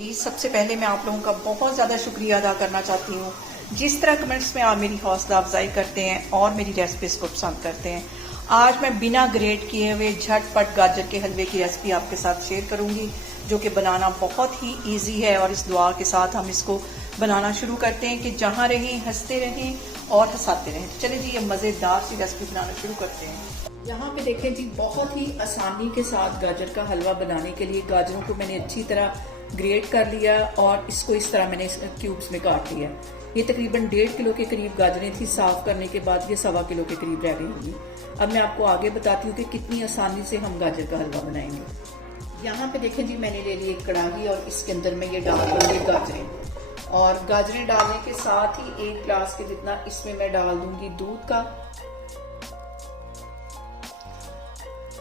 जी, सबसे पहले मैं आप लोगों का बहुत ज़्यादा शुक्रिया अदा करना चाहती हूँ। जिस तरह कमेंट्स में आप मेरी हौसला अफजाई करते हैं और मेरी रेसिपीज़ को पसंद करते हैं। आज मैं बिना ग्रेट किए हुए झटपट गाजर के हलवे की रेसिपी आपके साथ शेयर करूँगी, जो कि बनाना बहुत ही ईजी है। और इस दुआ के साथ हम इसको बनाना शुरू करते हैं कि जहाँ रहें हंसते रहें और हंसाते रहें। तो चलिए जी, ये मज़ेदार सी रेसिपी बनाना शुरू करते हैं। यहाँ पे देखें जी, बहुत ही आसानी के साथ गाजर का हलवा बनाने के लिए गाजरों को मैंने अच्छी तरह ग्रेट कर लिया और इसको इस तरह मैंने क्यूब्स में काट लिया। ये तकरीबन 1.5 किलो के करीब गाजरें थी। साफ करने के बाद ये 1.25 किलो के करीब रह गई होंगी। अब मैं आपको आगे बताती हूँ कि कितनी आसानी से हम गाजर का हलवा बनाएंगे। यहाँ पे देखें जी, मैंने ले ली एक कढ़ाई और इसके अंदर मैं ये डाल दूंगी गाजरें। और गाजरें डालने के साथ ही 1 गिलास के जितना इसमें मैं डाल दूंगी दूध का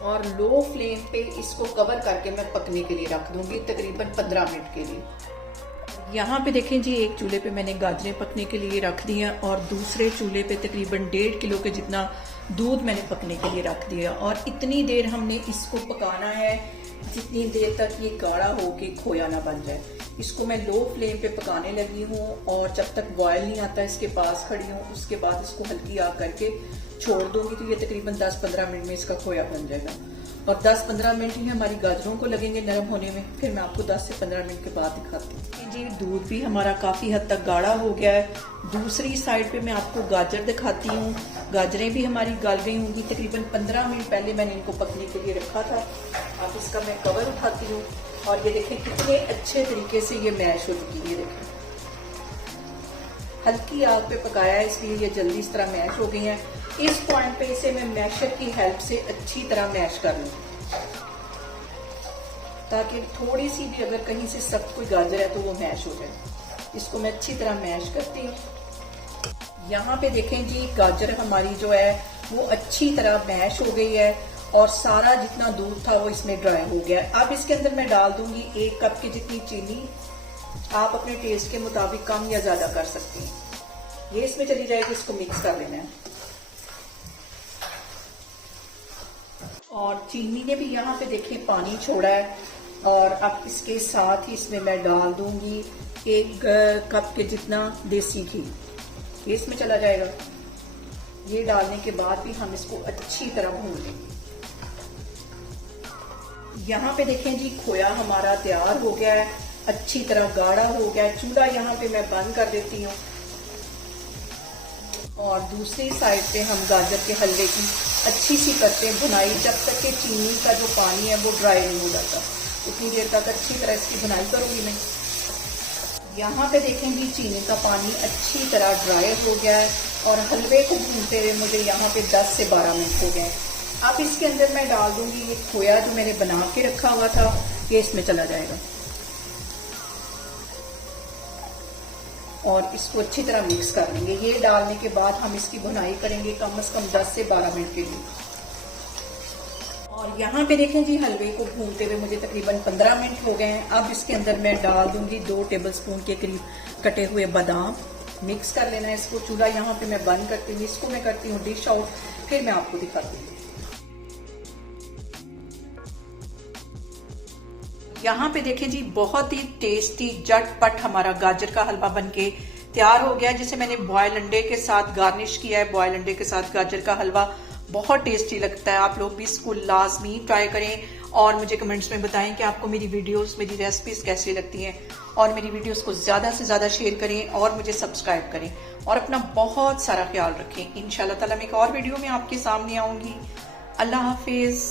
और लो फ्लेम पे इसको कवर करके मैं पकने के लिए रख दूंगी तकरीबन 15 मिनट के लिए। यहाँ पे देखें जी, एक चूल्हे पे मैंने गाजरें पकने के लिए रख दी हैं और दूसरे चूल्हे पे तकरीबन 1.5 किलो के जितना दूध मैंने पकने के लिए रख दिया। और इतनी देर हमने इसको पकाना है जितनी देर तक ये गाढ़ा होके खोया ना बन जाए। इसको मैं लो फ्लेम पे पकाने लगी हूँ और जब तक बॉयल नहीं आता इसके पास खड़ी हूँ। उसके बाद इसको हल्की आग करके छोड़ दूंगी तो ये तकरीबन 10-15 मिनट में इसका खोया बन जाएगा। और 10-15 मिनट ही हमारी गाजरों को लगेंगे नरम होने में। फिर मैं आपको 10 से 15 मिनट के बाद दिखाती हूँ। जी, दूध भी हमारा काफ़ी हद तक गाढ़ा हो गया है। दूसरी साइड पे मैं आपको गाजर दिखाती हूँ। गाजरें भी हमारी गल गई होंगी। तकरीबन 15 मिनट पहले मैंने इनको पकने के लिए रखा था। अब इसका मैं कवर उठाती हूँ और ये देखें कितने अच्छे तरीके से ये मैश हो चुकी है। देखें, हल्की आग पे पकाया है इसलिए ये जल्दी इस तरह मैश हो गई हैं। इस पॉइंट पे इसे मैं मैशर की हेल्प से अच्छी तरह मैश कर लूँ ताकि थोड़ी सी भी अगर कहीं से सख्त कोई गाजर है तो वो मैश हो जाए। इसको मैं अच्छी तरह मैश करती हूँ। यहाँ पे देखें जी, गाजर हमारी जो है वो अच्छी तरह मैश हो गई है और सारा जितना दूध था वो इसमें ड्राई हो गया। अब इसके अंदर मैं डाल दूंगी 1 कप की जितनी चीनी। आप अपने टेस्ट के मुताबिक कम या ज्यादा कर सकती हैं। ये इसमें चली जाएगी, इसको मिक्स कर लेना है। और चीनी ने भी यहाँ पे देखिए पानी छोड़ा है। और अब इसके साथ ही इसमें मैं डाल दूंगी 1 कप के जितना देसी घी। ये इसमें चला जाएगा। ये डालने के बाद भी हम इसको अच्छी तरह भून लेंगे। यहाँ पे देखें जी, खोया हमारा तैयार हो गया है, अच्छी तरह गाढ़ा हो गया है। चूल्हा यहाँ पे मैं बंद कर देती हूँ और दूसरी साइड पे हम गाजर के हलवे की अच्छी सी करते हैं भुनाई, जब तक कि चीनी का जो पानी है वो ड्राई नहीं हो जाता। उतनी देर तक अच्छी तरह इसकी भुनाई करूंगी मैं। यहाँ पे देखेंगी चीनी का पानी अच्छी तरह ड्राई हो गया है और हलवे को भूनते हुए मुझे यहाँ पे 10 से 12 मिनट हो गए। अब इसके अंदर मैं डाल दूंगी ये खोया जो मैंने बना के रखा हुआ था, ये इसमें चला जाएगा और इसको अच्छी तरह मिक्स कर लेंगे। ये डालने के बाद हम इसकी भुनाई करेंगे कम से कम 10 से 12 मिनट के लिए। और यहाँ पे देखें जी, हलवे को भूनते हुए मुझे तकरीबन 15 मिनट हो गए हैं। अब इसके अंदर मैं डाल दूंगी 2 टेबलस्पून के करीब कटे हुए बादाम। मिक्स कर लेना है इसको। चूल्हा यहाँ पे मैं बंद करती हूँ, इसको मैं करती हूँ डिश आउट, फिर मैं आपको दिखाती हूँ। यहाँ पे देखें जी, बहुत ही टेस्टी झटपट हमारा गाजर का हलवा बनके तैयार हो गया, जिसे मैंने बॉयल अंडे के साथ गार्निश किया है। बॉयल अंडे के साथ गाजर का हलवा बहुत टेस्टी लगता है। आप लोग भी इसको लाजमी ट्राई करें और मुझे कमेंट्स में बताएं कि आपको मेरी वीडियोस, मेरी रेसिपीज कैसी लगती हैं। और मेरी वीडियोस को ज्यादा से ज्यादा शेयर करें और मुझे सब्सक्राइब करें और अपना बहुत सारा ख्याल रखें। इंशाल्लाह ताला मैं एक और वीडियो में आपके सामने आऊंगी। अल्लाह हाफिज।